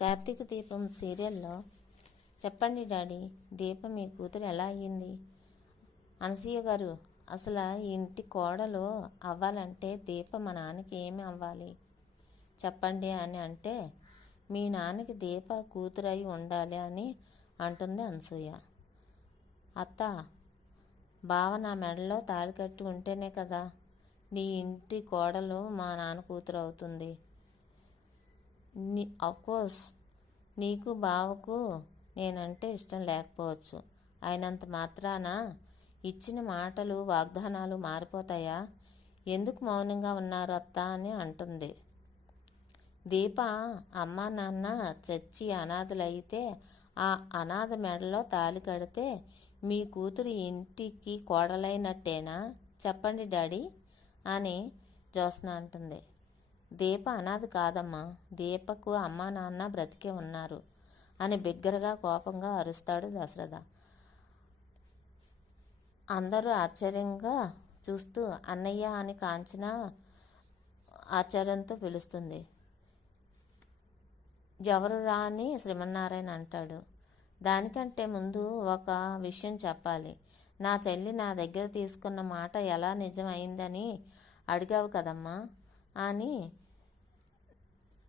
కార్తీక దీపం సీరియల్లో చెప్పండి డాడీ, దీప మీ కూతురు ఎలా అయ్యింది? అనసూయ గారు, అసలు ఈ ఇంటి కోడలు అవ్వాలంటే దీప మా నాన్నకి ఏమి అవ్వాలి చెప్పండి అని అంటే, మీ నాన్నకి దీప కూతురై ఉండాలి అని అంటుంది అనసూయ. అత్త, బావ నా మెడలో తాళి కట్టి ఉంటేనే కదా నీ ఇంటి కోడలు మా నాన్న కూతురు అవుతుంది. అఫ్కోర్స్ నీకు బావకు నేనంటే ఇష్టం లేకపోవచ్చు, అయినంత మాత్రాన ఇచ్చిన మాటలు వాగ్దానాలు మారిపోతాయా? ఎందుకు మౌనంగా ఉన్నారు అత్త అని అంటుంది. దీప అమ్మ నాన్న చచ్చి అనాథలైతే ఆ అనాథ మెడలో తాళి కడితే మీ కూతురు ఇంటికి కోడలైనట్టేనా చెప్పండి డాడీ అని జ్యోత్స్న అంటుంది. దీప అనాథ కాదమ్మా, దీపకు అమ్మా నాన్న బ్రతికే ఉన్నారు అని బిగ్గరగా కోపంగా అరుస్తాడు దశరథ. అందరూ ఆశ్చర్యంగా చూస్తూ అన్నయ్య అని కాంచన ఆశ్చర్యంతో పిలుస్తుంది. ఎవరు రా అని శ్రీమన్నారాయణ అంటాడు. దానికంటే ముందు ఒక విషయం చెప్పాలి. నా చెల్లి నా దగ్గర తీసుకున్న మాట ఎలా నిజం అయిందని అడిగావు కదమ్మా అని.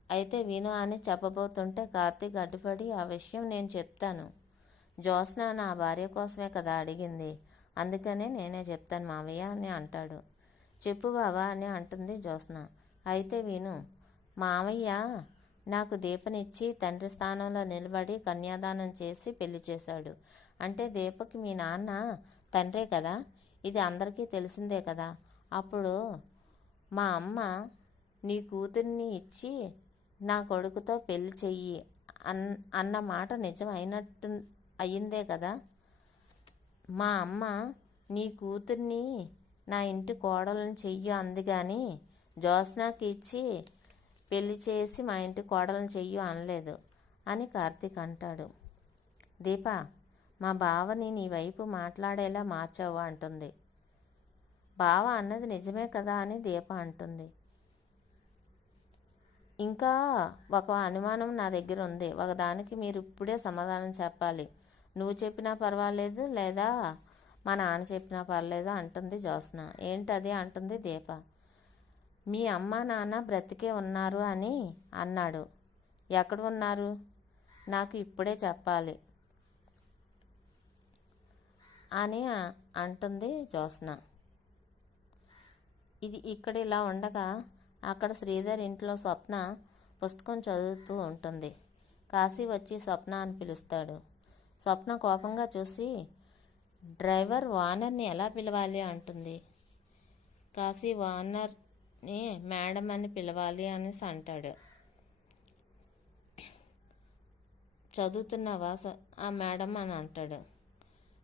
అయితే విను అని చెప్పబోతుంటే కార్తీక్ అడ్డుపడి, ఆ విషయం నేను చెప్తాను. జ్యోత్స్న నా భార్య కోసమే కదా అడిగింది, అందుకనే నేనే చెప్తాను మావయ్య అని అంటాడు. చెప్పు బావా అని అంటుంది జ్యోత్స్న. అయితే విను, మావయ్య నాకు దీపనిచ్చి తండ్రి స్థానంలో నిలబడి కన్యాదానం చేసి పెళ్లి చేశాడు. అంటే దీపకి మీ నాన్న తండ్రే కదా, ఇది అందరికీ తెలిసిందే కదా. అప్పుడు మా అమ్మ నీ కూతుర్ని ఇచ్చి నా కొడుకుతో పెళ్లి చెయ్యి అన్న మాట నిజం అయినట్టు అయ్యిందే కదా. మా అమ్మ నీ కూతుర్ని నా ఇంటి కోడలను చెయ్యి అంది కానీ జ్యోత్స్నకి ఇచ్చి పెళ్లి చేసి మా ఇంటి కోడలను చెయ్యి అనలేదు అని కార్తీక్ అంటాడు. దీప, మా బావని నీ వైపు మాట్లాడేలా మార్చావు అంటుంది. బావ అన్నది నిజమే కదా అని దీప అంటుంది. ఇంకా ఒక అనుమానం నా దగ్గర ఉంది, ఒకదానికి మీరు ఇప్పుడే సమాధానం చెప్పాలి. నువ్వు చెప్పినా పర్వాలేదు, లేదా మా నాన్న చెప్పినా పర్లేదు అంటుంది జ్యోత్స్న. ఏంటది అంటుంది దీప. మీ అమ్మ నాన్న బ్రతికే ఉన్నారు అని అన్నాడు, ఎక్కడ ఉన్నారు నాకు ఇప్పుడే చెప్పాలి అని అంటుంది జ్యోత్స్న. ఇది ఇక్కడ ఇలా ఉండగా అక్కడ శ్రీధర్ ఇంట్లో స్వప్న పుస్తకం చదువుతూ ఉంటుంది. కాశీ వచ్చి స్వప్న అని పిలుస్తాడు. స్వప్న కోపంగా చూసి, డ్రైవర్ ఓనర్ని ఎలా పిలవాలి అంటుంది. కాశీ ఓనర్ని మేడం అని పిలవాలి అనేసి అంటాడు. చదువుతున్నావా ఆ మేడం అని అంటాడు.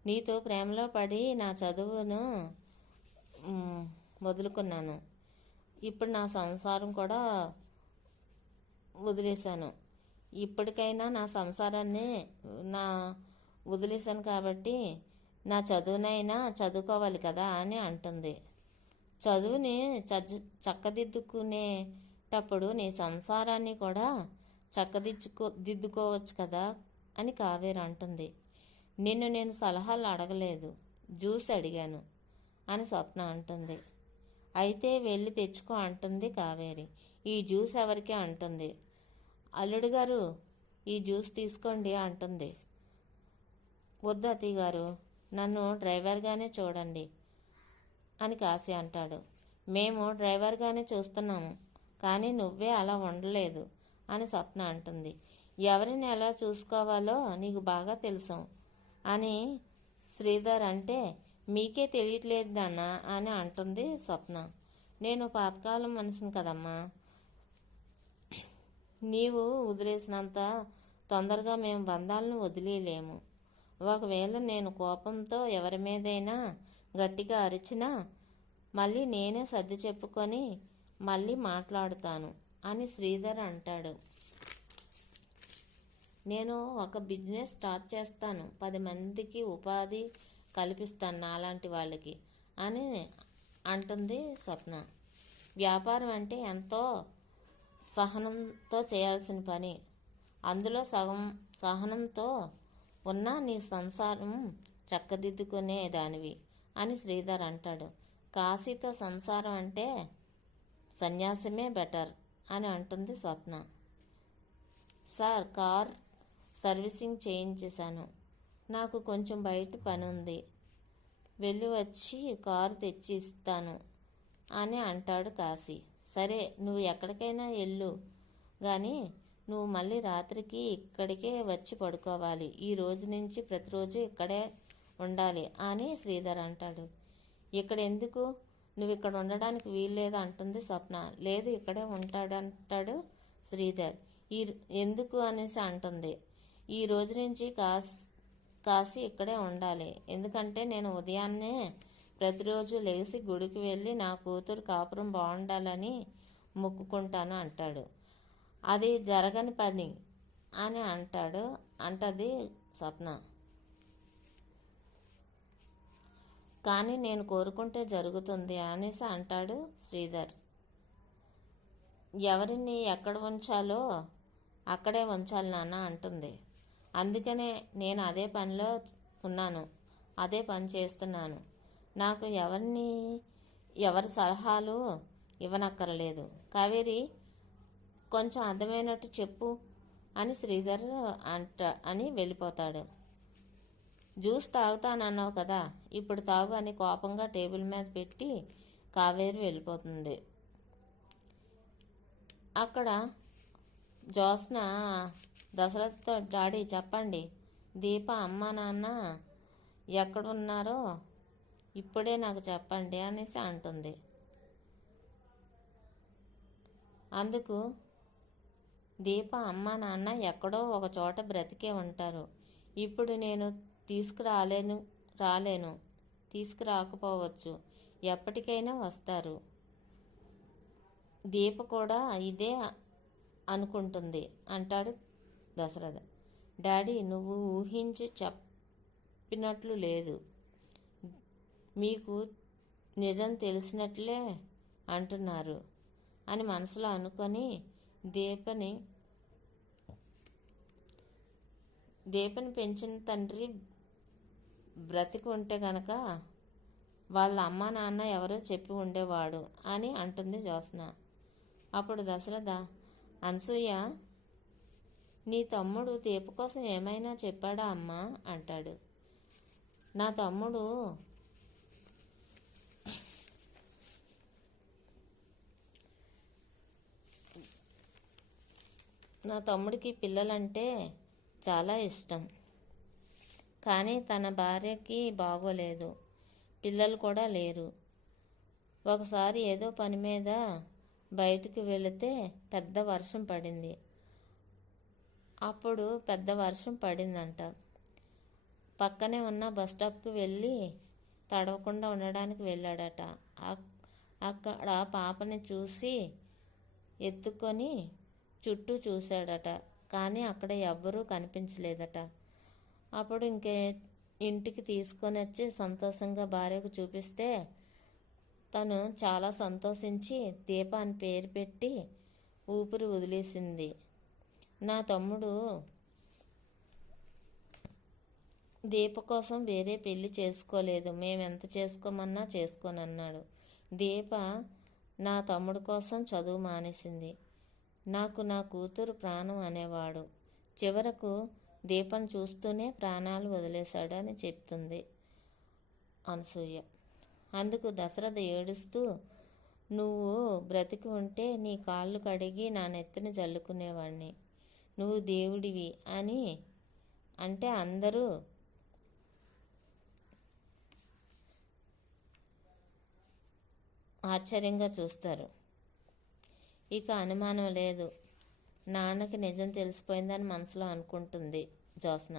నీతో ప్రేమలో పడి నా చదువును వదులుకున్నాను, ఇప్పుడు నా సంసారం కూడా వదిలేశాను. ఇప్పటికైనా నా సంసారాన్ని వదిలేశాను కాబట్టి నా చదువునైనా చదువుకోవాలి కదా అని అంటుంది. చదువుని చక్కదిద్దుకునేటప్పుడు నీ సంసారాన్ని కూడా దిద్దుకోవచ్చు కదా అని కావేరి అంటుంది. నిన్ను నేను సలహాలు అడగలేదు, జ్యూస్ అడిగాను అని స్వప్న అంటుంది. అయితే వెళ్ళి తెచ్చుకో అంటుంది కావేరి. ఈ జ్యూస్ ఎవరికి అంటుంది. అల్లుడు గారు ఈ జ్యూస్ తీసుకోండి అంటుంది. వద్దు అత్తయ్య గారు, నన్ను డ్రైవర్గానే చూడండి అని కాశీ అంటాడు. మేము డ్రైవర్గానే చూస్తున్నాము, కానీ నువ్వే అలా ఉండలేదు అని స్వప్న అంటుంది. ఎవరిని ఎలా చూసుకోవాలో నీకు బాగా తెలుసు అని శ్రీధర్ అంటే, మీకే తెలియట్లేదు నాన్న అని అంటుంది స్వప్న. నేను పాతకాలం మనిషిని కదమ్మా, నీవు వదిలేసినంత తొందరగా మేము బంధాలను వదిలేయలేము. ఒకవేళ నేను కోపంతో ఎవరి మీదైనా గట్టిగా అరిచినా మళ్ళీ నేనే సర్ది చెప్పుకొని మళ్ళీ మాట్లాడుతాను అని శ్రీధర్ అంటాడు. నేను ఒక బిజినెస్ స్టార్ట్ చేస్తాను, 10 మందికి ఉపాధి కల్పిస్తాను నాలాంటి వాళ్ళకి అని అంటుంది స్వప్న. వ్యాపారం అంటే ఎంతో సహనంతో చేయాల్సిన పని, అందులో సగం సహనంతో ఉన్న నీ సంసారం చక్కదిద్దుకునే దానివి అని శ్రీధర్ అంటాడు. కాశీతో సంసారం అంటే సన్యాసమే బెటర్ అని అంటుంది స్వప్న. సార్, కార్ సర్వీసింగ్ చేయించేశాను. నాకు కొంచెం బయట పని ఉంది, వెళ్ళి వచ్చి కారు తెచ్చి ఇస్తాను అని అంటాడు కాశీ. సరే, నువ్వు ఎక్కడికైనా వెళ్ళు, కానీ నువ్వు మళ్ళీ రాత్రికి ఇక్కడికే వచ్చి పడుకోవాలి. ఈ రోజు నుంచి ప్రతిరోజు ఇక్కడే ఉండాలి అని శ్రీధర్ అంటాడు. ఇక్కడ ఎందుకు, నువ్వు ఇక్కడ ఉండడానికి వీల్లేదు అంటుంది స్వప్న. లేదు, ఇక్కడే ఉంటాడంటాడు శ్రీధర్. ఈ ఎందుకు అనేసి అంటుంది. ఈ రోజు నుంచి కాశీ ఇక్కడే ఉండాలి, ఎందుకంటే నేను ఉదయాన్నే ప్రతిరోజు లేచి గుడికి వెళ్ళి నా కూతురు కాపురం బాగుండాలని మొక్కుకుంటాను అంటాడు. అది జరగని పని అని అంటది స్వప్న. కానీ నేను కోరుకుంటే జరుగుతుంది అనేసి అంటాడు శ్రీధర్. ఎవరిని ఎక్కడ ఉంచాలో అక్కడే ఉంచాలి నాన్న అంటుంది. అందుకనే నేను అదే పనిలో ఉన్నాను, అదే పని చేస్తున్నాను. నాకు ఎవరి సలహాలు ఇవ్వనక్కర్లేదు. కావేరి, కొంచెం అర్థమైనట్టు చెప్పు అని శ్రీధర్ అని వెళ్ళిపోతాడు. జ్యూస్ తాగుతానన్నావు కదా, ఇప్పుడు తాగు అని కోపంగా టేబుల్ మీద పెట్టి కావేరి వెళ్ళిపోతుంది. అక్కడ జ్యోత్స్న దశరథ్తో, డాడీ చెప్పండి, దీప అమ్మ నాన్న ఎక్కడున్నారో ఇప్పుడే నాకు చెప్పండి అనేసి అంటుంది. అందుకు దీప అమ్మ నాన్న ఎక్కడో ఒక చోట బ్రతికే ఉంటారు. ఇప్పుడు నేను రాలేను, తీసుకురాకపోవచ్చు, ఎప్పటికైనా వస్తారు. దీప కూడా ఇదే అనుకుంటుంది అంటాడు దశరథ. డాడీ, నువ్వు ఊహించి చెప్పినట్లు లేదు, మీకు నిజం తెలిసినట్లే అంటున్నారు అని మనసులో అనుకొని దీపని పెంచిన తండ్రి బ్రతికి ఉంటే గనక వాళ్ళ అమ్మ నాన్న ఎవరో చెప్పి ఉండేవాడు అని అంటుంది జ్యోత్స్న. అప్పుడు దశరథ, అనసూయ, నీ తమ్ముడు దీప కోసం ఏమైనా చెప్పాడా అమ్మా అంటాడు. నా తమ్ముడికి పిల్లలంటే చాలా ఇష్టం, కానీ తన భార్యకి బాగోలేదు, పిల్లలు కూడా లేరు. ఒకసారి ఏదో పని మీద బయటికి వెళితే పెద్ద వర్షం పడింది. అప్పుడు పెద్ద వర్షం పడిందంట. పక్కనే ఉన్న బస్ స్టాప్కి వెళ్ళి తడవకుండా ఉండడానికి వెళ్ళాడట. అక్కడ పాపని చూసి ఎత్తుకొని చుట్టూ చూశాడట, కానీ అక్కడ ఎవ్వరూ కనిపించలేదట. అప్పుడు ఇంటికి తీసుకొని వచ్చి సంతోషంగా భార్యకు చూపిస్తే తను చాలా సంతోషించి దీప అని పేరు పెట్టి ఊపిరి వదిలేసింది. నా తమ్ముడు దీప కోసం వేరే పెళ్లి చేసుకోలేదు, మేమెంత చేసుకోమన్నా చేసుకోనన్నాడు. దీప నా తమ్ముడు కోసం చదువు మానేసింది. నాకు నా కూతురు ప్రాణం అనేవాడు. చివరకు దీపను చూస్తూనే ప్రాణాలు వదిలేశాడు అని చెప్తుంది అనసూయ. అందుకు దశరథ ఏడుస్తూ, నువ్వు బ్రతికి ఉంటే నీ కాళ్ళు కడిగి నా నెత్తిని జల్లుకునేవాడిని, నువ్వు దేవుడివి అని అంటే అందరూ ఆశ్చర్యంగా చూస్తారు. ఇక అనుమానం లేదు, నాన్నకి నిజం తెలిసిపోయిందని మనసులో అనుకుంటుంది జ్యోత్స్న.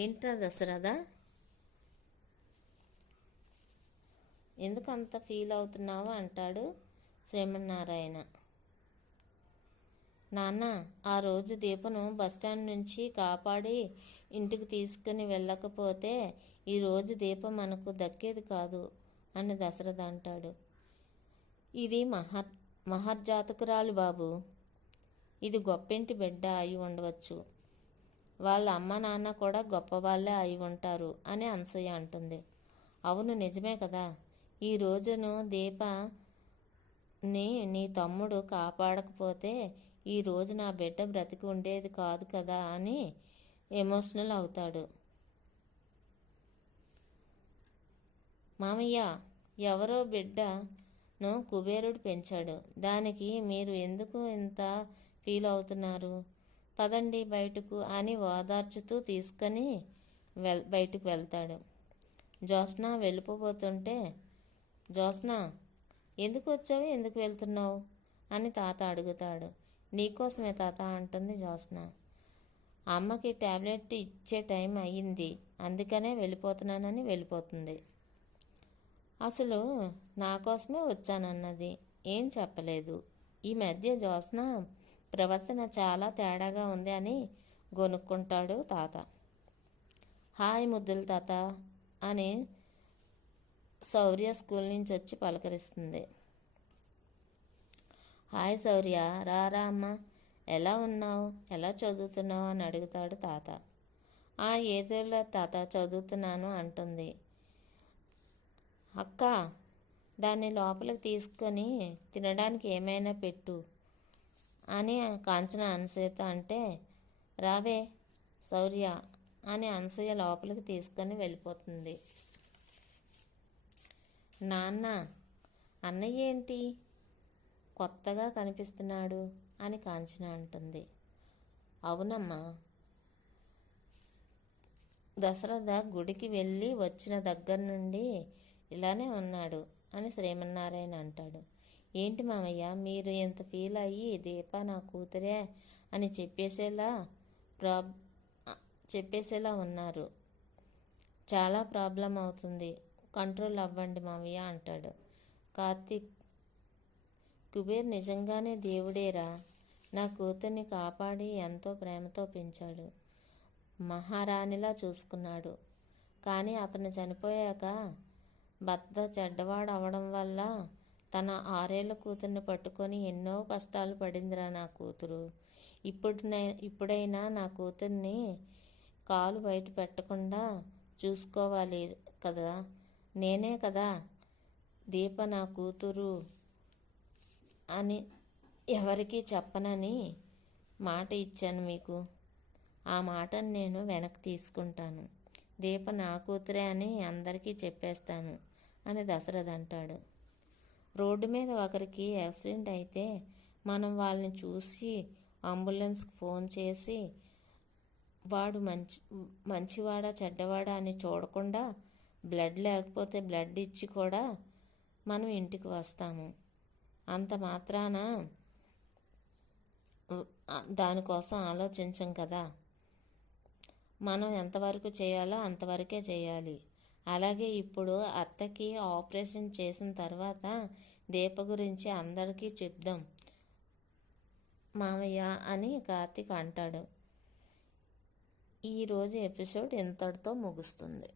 ఏంట్రా దశరథ, ఎందుకు అంత ఫీల్ అవుతున్నావు అంటాడు శ్రీమన్నారాయణ. నాన్న, ఆ రోజు దీపను బస్టాండ్ నుంచి కాపాడి ఇంటికి తీసుకుని వెళ్ళకపోతే ఈరోజు దీప మనకు దక్కేది కాదు. అని దశరథ అంటాడు. ఇది మహర్జాతకురాలు బాబు. ఇది గొప్పింటి బిడ్డ అయి ఉండవచ్చు. వాళ్ళ అమ్మ నాన్న కూడా గొప్ప వాళ్ళే అయి ఉంటారు అని అనసూయ అంటుంది. అవును, నిజమే కదా. ఈ రోజును దీపని నీ తమ్ముడు కాపాడకపోతే ఈ రోజు నా బిడ్డ బ్రతికి ఉండేది కాదు కదా అని ఎమోషనల్ అవుతాడు. మామయ్య, ఎవరో బిడ్డను కుబేరుడు పెంచాడు. దానికి మీరు ఎందుకు ఇంత ఫీల్ అవుతున్నారు? పదండి బయటకు అని ఓదార్చుతూ తీసుకొని బయటకు వెళ్తాడు. జ్యోత్స్న వెళ్ళిపోతుంటే, జ్యోత్స్న ఎందుకు వచ్చావు, ఎందుకు వెళ్తున్నావు అని తాత అడుగుతాడు. నీకోసమే తాత అంటుంది జ్యోత్స్న. అమ్మకి టాబ్లెట్ ఇచ్చే టైం అయ్యింది, అందుకనే వెళ్ళిపోతున్నానని వెళ్ళిపోతుంది. అసలు నా కోసమే వచ్చానన్నది ఏం చెప్పలేదు. ఈ మధ్య జ్యోత్స్న ప్రవర్తన చాలా తేడాగా ఉంది అని గొనుక్కుంటాడు తాత. హాయ్ ముద్దుల తాత అని శౌర్య స్కూల్ నుంచి వచ్చి పలకరిస్తుంది. హాయ్ శౌర్య, రారా అమ్మ, ఎలా ఉన్నావు, ఎలా చదువుతున్నావు అని అడుగుతాడు తాత. ఏదేలా తాత, చదువుతున్నాను అంటుంది. అక్క, దాన్ని లోపలికి తీసుకొని తినడానికి ఏమైనా పెట్టు అని కాంచన అనసూయత అంటే, రావే శౌర్య అని అనసూయ లోపలికి తీసుకొని వెళ్ళిపోతుంది. నాన్న, అన్నయ్య ఏంటి కొత్తగా కనిపిస్తున్నాడు అని కాంచన అంటుంది. అవునమ్మా, దశరథ గుడికి వెళ్ళి వచ్చిన దగ్గర నుండి ఇలానే ఉన్నాడు అని శ్రీమన్నారాయణ అంటాడు. ఏంటి మామయ్య, మీరు ఎంత ఫీల్ అయ్యి దీప నా కూతురే అని చెప్పేసేలా ఉన్నారు. చాలా ప్రాబ్లం అవుతుంది, కంట్రోల్ అవ్వండి మామయ్య అంటాడు. కార్తీక్, కుబేర్ నిజంగానే దేవుడేరా, నా కూతుర్ని కాపాడి ఎంతో ప్రేమతో పెంచాడు, మహారాణిలా చూసుకున్నాడు. కానీ అతను చనిపోయాక భర్త చెడ్డవాడు అవడం వల్ల తన 6 ఏళ్ల కూతుర్ని పట్టుకొని ఎన్నో కష్టాలు పడిందిరా నా కూతురు. ఇప్పుడైనా నా కూతుర్ని కాలు బయట పెట్టకుండా చూసుకోవాలి కదా. నేనే కదా దీప నా కూతురు అని ఎవరికీ చెప్పనని మాట ఇచ్చాను మీకు. ఆ మాటను నేను వెనక్కి తీసుకుంటాను. దీప నా కూతురే అని అందరికీ చెప్పేస్తాను అని దశరథ అంటాడు. రోడ్డు మీద ఒకరికి యాక్సిడెంట్ అయితే మనం వాళ్ళని చూసి అంబులెన్స్కి ఫోన్ చేసి వాడు మంచివాడా చెడ్డవాడా అని చూడకుండా బ్లడ్ లేకపోతే బ్లడ్ ఇచ్చి కూడా మనం ఇంటికి వస్తాము. అంత మాత్రాన దానికోసం ఆలోచించం కదా. మనం ఎంతవరకు చేయాలో అంతవరకే చేయాలి. అలాగే ఇప్పుడు అత్తకి ఆపరేషన్ చేసిన తర్వాత దీప గురించి అందరికీ చెప్దాం మామయ్య అని కార్తీక్ అంటాడు. ఈరోజు ఎపిసోడ్ ఇంతటితో ముగుస్తుంది.